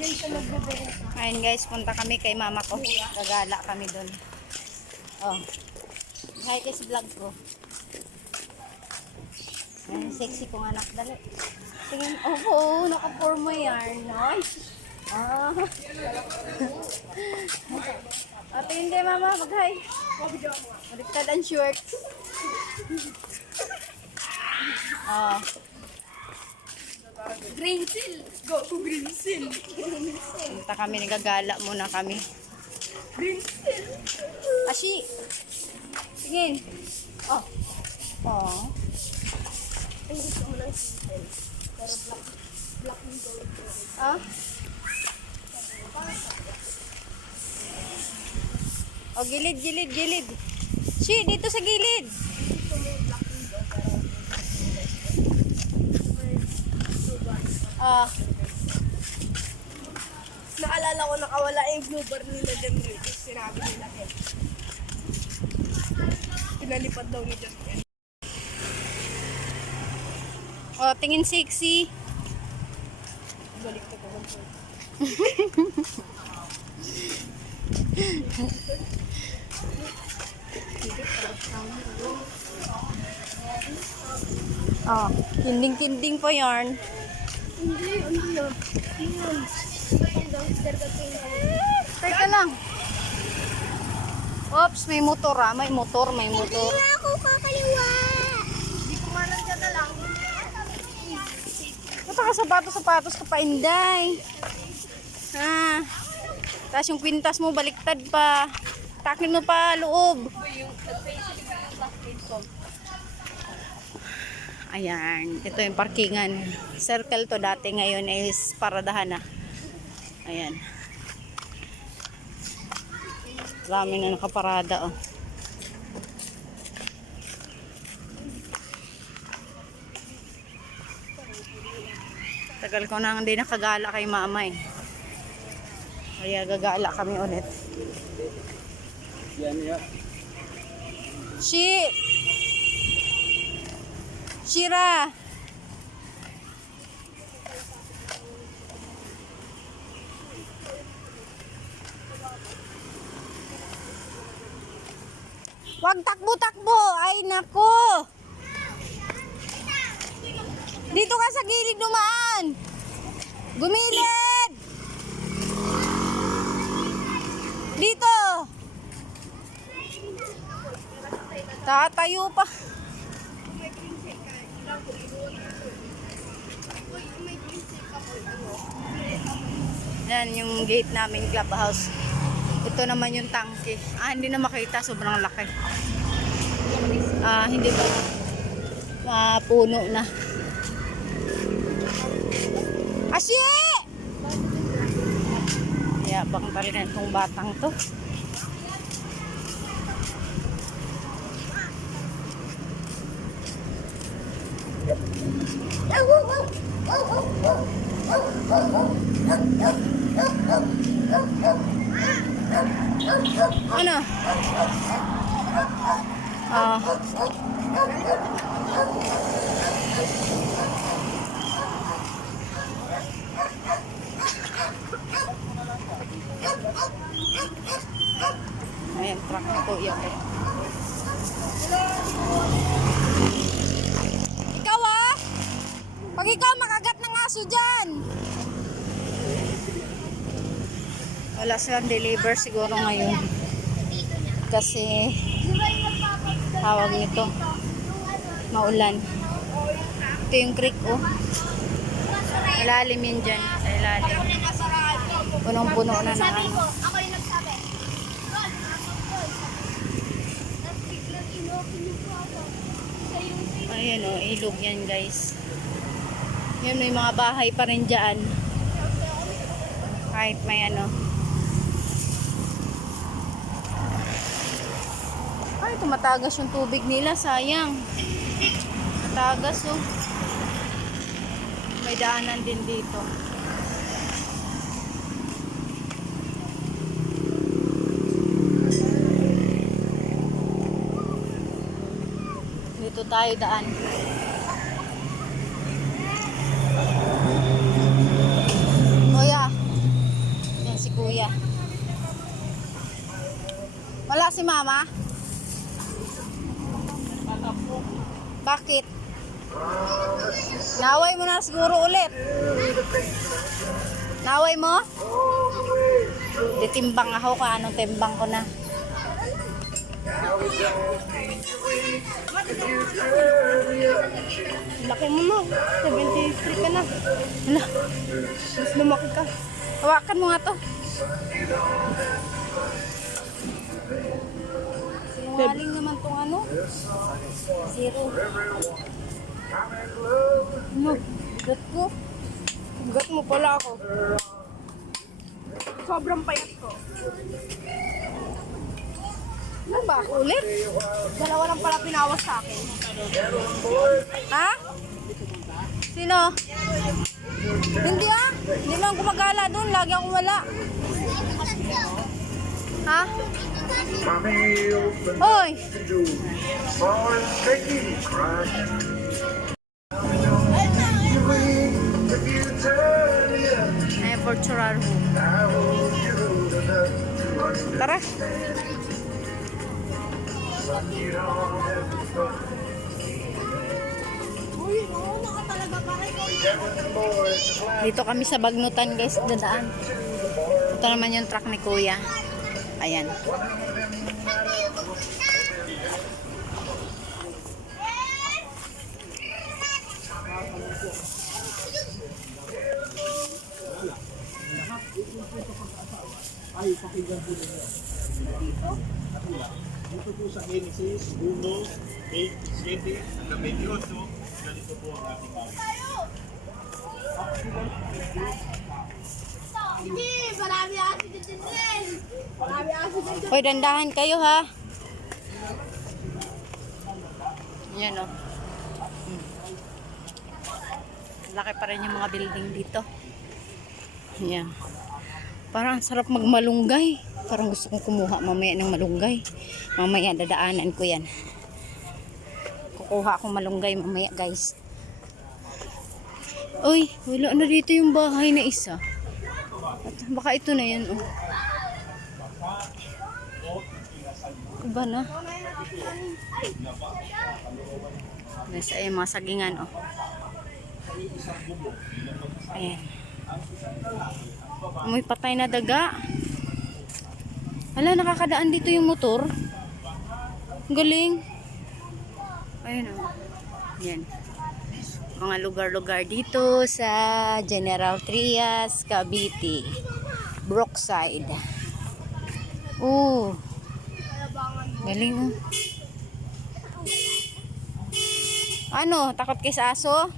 Ayun guys, punta kami kay mama ko. Gagala kami doon. Oh. Hi guys, vlog ko. Ay, sexy kong anak. Dali. Tingin, oh, naka-forma yan. Nice. Ah. Tingin kay mama, mag-hi. Baliktad ang shorts. Oh. Green seal. Go to green seal. Punta kami, nagagala muna kami. Green seal. Ashi. Tingin. Oh. Oh. Ay, gusto mo ng seal. Pero black and gold. Ah. Oh, gilid, gilid, gilid. Shi, dito sa gilid. Ah. Naalala ko nakawala yung blue bar nila dyan dito. Sinabi nila eh. Pinalipad daw ni John. Oh, tingin sexy. Balik ko pa. Oh, kinding-kinding pa yarn. Hindi, ano yun? Yun. Teka lang. Oops, may motor ah. May motor, may motor. Hindi ako kakaliwa. Hindi ko nga nandiyan na lang. Ito ka sapatos ka pa, Inday. Ah. Tapos yung pintas mo, baliktad pa. Takin mo pa, loob. Ayan. Ito yung parkingan. Circle to dati. Ngayon is paradahan na. Ayan. Dami na nakaparada, oh. Tagal ko na hindi nakagala kay mama eh. Kaya gagala kami ulit. Shira! Wag takbo-takbo! Ay, nako! Dito ka sa gilid dumaan! Gumilid! Dito! Tatayo pa. Yan yung gate namin, clubhouse. Ito naman yung tangke. Hindi na makita, sobrang laki. Hindi ba puno na. Asye! Yabang talaga itong batang to. Ano? Ayan, truck na to. Iyak eh. Ikaw ah! Pag ikaw makagat ng aso dyan! Wala silang deliver siguro ngayon. Kasi tawag nito maulan. Ito yung creek oh. Ilalim yun dyan. Sa ilalim. Punong-puno na ng ano. Ako yung nagsabi. Ayan oh, ilog yan guys. Yan, may mga bahay pa rin dyan. Kahit may ano. Ay, tumatagas yung tubig nila. Sayang. Matagas oh. May daanan din dito. Dito tayo daan. Kuya, si mama? Bakit? Naway mo na siguro ulit. Naway mo? Ditimbang ako kung anong timbang ko na. Laki mo mo. 73 ka na. Hala, Mas lumaki ka. hawakan mo nga to. Sinungaling naman tong ano. Zero. Ano? Dot ko. Ugat mo pala ako. Sobrang payat ko. Ano ba? Ulit? Dalawa lang pala pinawas sa akin. Ha? Sino? Hindi ah. Hindi lang gumagala doon. Lagi ako wala. Ha? Hoy! Ay, virtual home. Tara. Uy, nauna ka talaga pare. Dito kami sa Bagnutan guys, dadaan. Ito naman yung truck ni Kuya. Ayan. Dito po sa Genesis 1, 8, 7, hanggang 28, ganito po ang ating mga. Hindi, marami ako dito din. Marami ako dito. Hoy, dandahan kayo ha. Ayan o. Laki pa rin yung mga building dito. Ayan. Parang ang sarap magmalunggay. Parang gusto kong kumuha mamaya ng malunggay. Mamaya dadaanan ko yan. Kukuha akong malunggay mamaya guys. Uy, wala na dito yung bahay na isa. At baka ito na yan oh. Iba na. Nasa ay mga sagingan oh. Ayan. May patay na daga. Hala, nakakadaan dito yung motor. Ang galing. Ayun oh. Yan. Mga lugar-lugar dito sa General Trias, Cavite. Brookside. Oh. Galing oh. Ano, takot kay sa aso?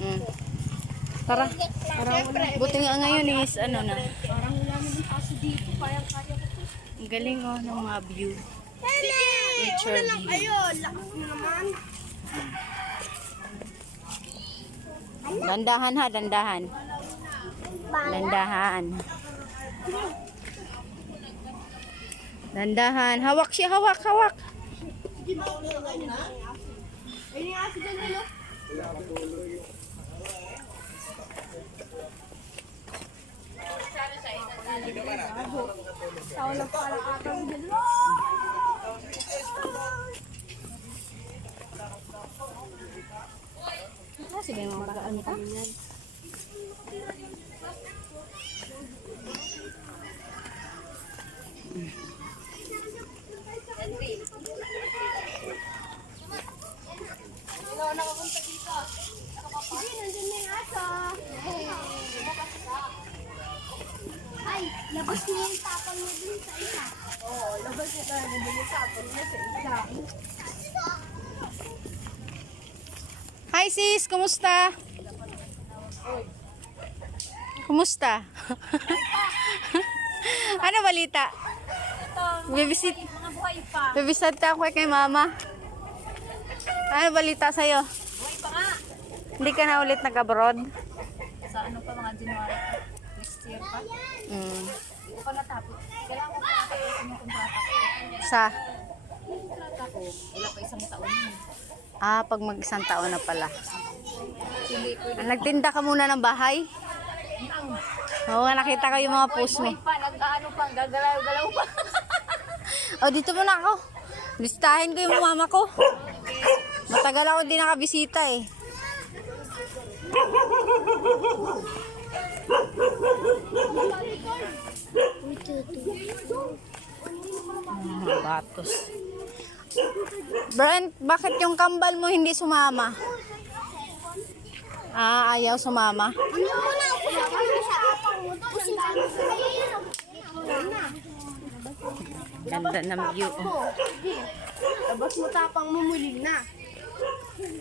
Mm. Tara. Buti nga ngayon is ano na. Parang wala naman kaso dito. Kaya-kaya ko. Ang galing oh ng mga view. Nature Nature lang view. kayo. Lakas mo naman. Dandahan ha, dandahan. Dandahan. Dandahan. Hawak siya, hawak, hawak. Ayun yung aso dyan, ano? Tao na pala atang dyan. Kasi ba yung mga paraan nito? Hindi, nandun na yung aso. Ay, labas niya yung tapon niya dun sa isa. Oo, labas niya tayo dun yung tapon niya sa isa. Hi sis, kumusta? Kumusta? Ano balita? Bibisit. Mga buhay pa. Bibisit ako kay mama. Ano balita sa'yo? Buhay pa nga. Hindi ka na ulit nag-abroad? Sa ano pa mga January next year pa. Mm. Hindi ko pa natapos. Kailangan ko pa natapusin yung kontrata ko. Sa? Yung kontrata ko, wala pa isang taon yun. Ah, pag mag-isang taon na pala. Hindi ko Nagtinda ka muna ng bahay? Oo nga, nakita ko yung mga post mo. pa, nag-ano pa Tapang, gagalaw-galaw pa. O, dito muna ako. Listahin ko yung mama ko. Matagal ako hindi nakabisita eh. Mga batos. Brent, bakit yung kambal mo hindi sumama? Ah, ayaw sumama. Ano mo na? Pusing ka. Ganda ng view. Oh. Labas mo tapang mo muli na.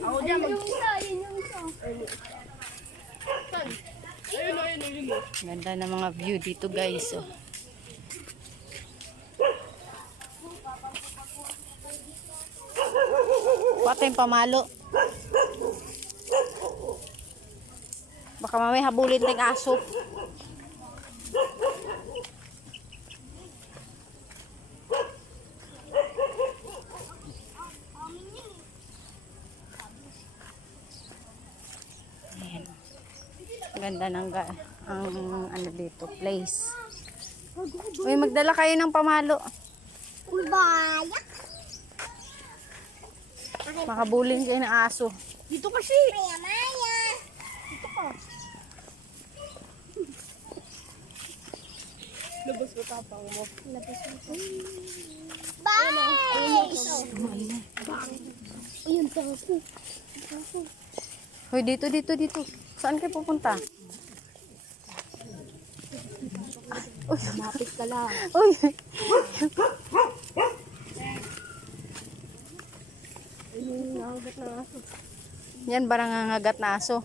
Ako dyan. Yung isa, yun yung isa. Ayun. Ganda ng mga view dito guys. Oh. Pati yung pamalo. Baka mamaya habulin ng aso. Ayan. Ganda ng ang ano dito, place. Uy, magdala kayo ng pamalo. Baya. Makabulin kayo ng aso. Dito kasi. Maya. Dito ka. Labas mo tapang mo. Labas mo. Bye! Ayun, tapo. Hoy, dito. Saan kayo pupunta? Mapit ka lang. Uy! Nangagat na aso. Yan ba nangangagat na aso?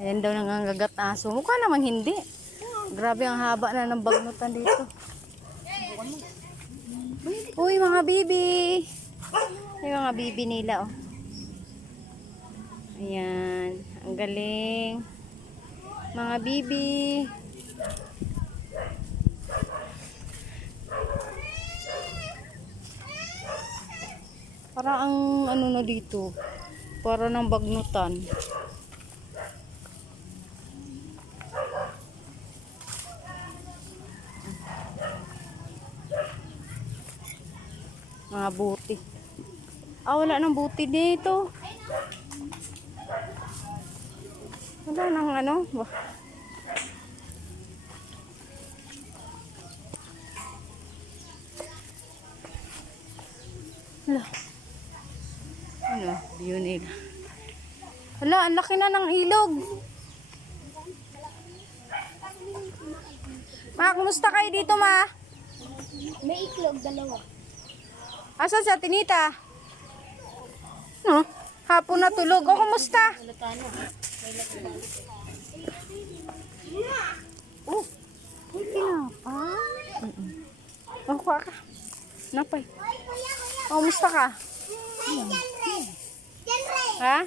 Ayan daw nangangagat na aso. Mukha namang hindi. Grabe ang haba na ng bagnutan dito. Uy, mga bibi! Yung mga bibi nila, oh. Ayan. Ang galing. Mga bibi. Parang ang ano na dito. Para ng bagnutan. Mga buti. Ah, wala nang buti dito. Wala nang ano. Hala. Ano? View nila. Hala, ang laki na ng ilog. Ma, kumusta kayo dito, ma? May iklog, dalawa. Asan sa Tinita? No? Hapon na tulog. O, kumusta? Oh, may pinapay. Oh, kuha ka. Napay. Oh, kumusta ka? Ha?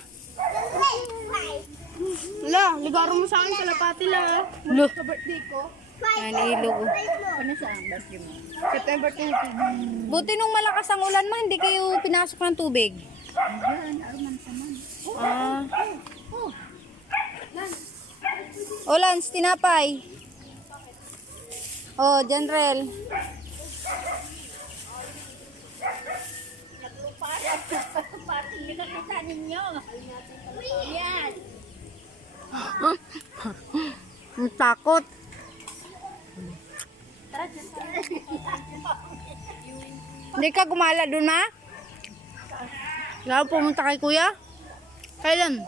Wala, ligaro mo sa akin sa lapati lang ah. Lo. Sa birthday ko. Yan, ilog. Oh. Ano saan? Birthday mo? September 20. Buti nung malakas ang ulan ma, hindi kayo pinasok ng tubig. Ah. O, Lance, tinapay. O, Janrel. Ang takot. Hindi ka gumala dun, ma? Ikaw pumunta kay kuya? Kailan?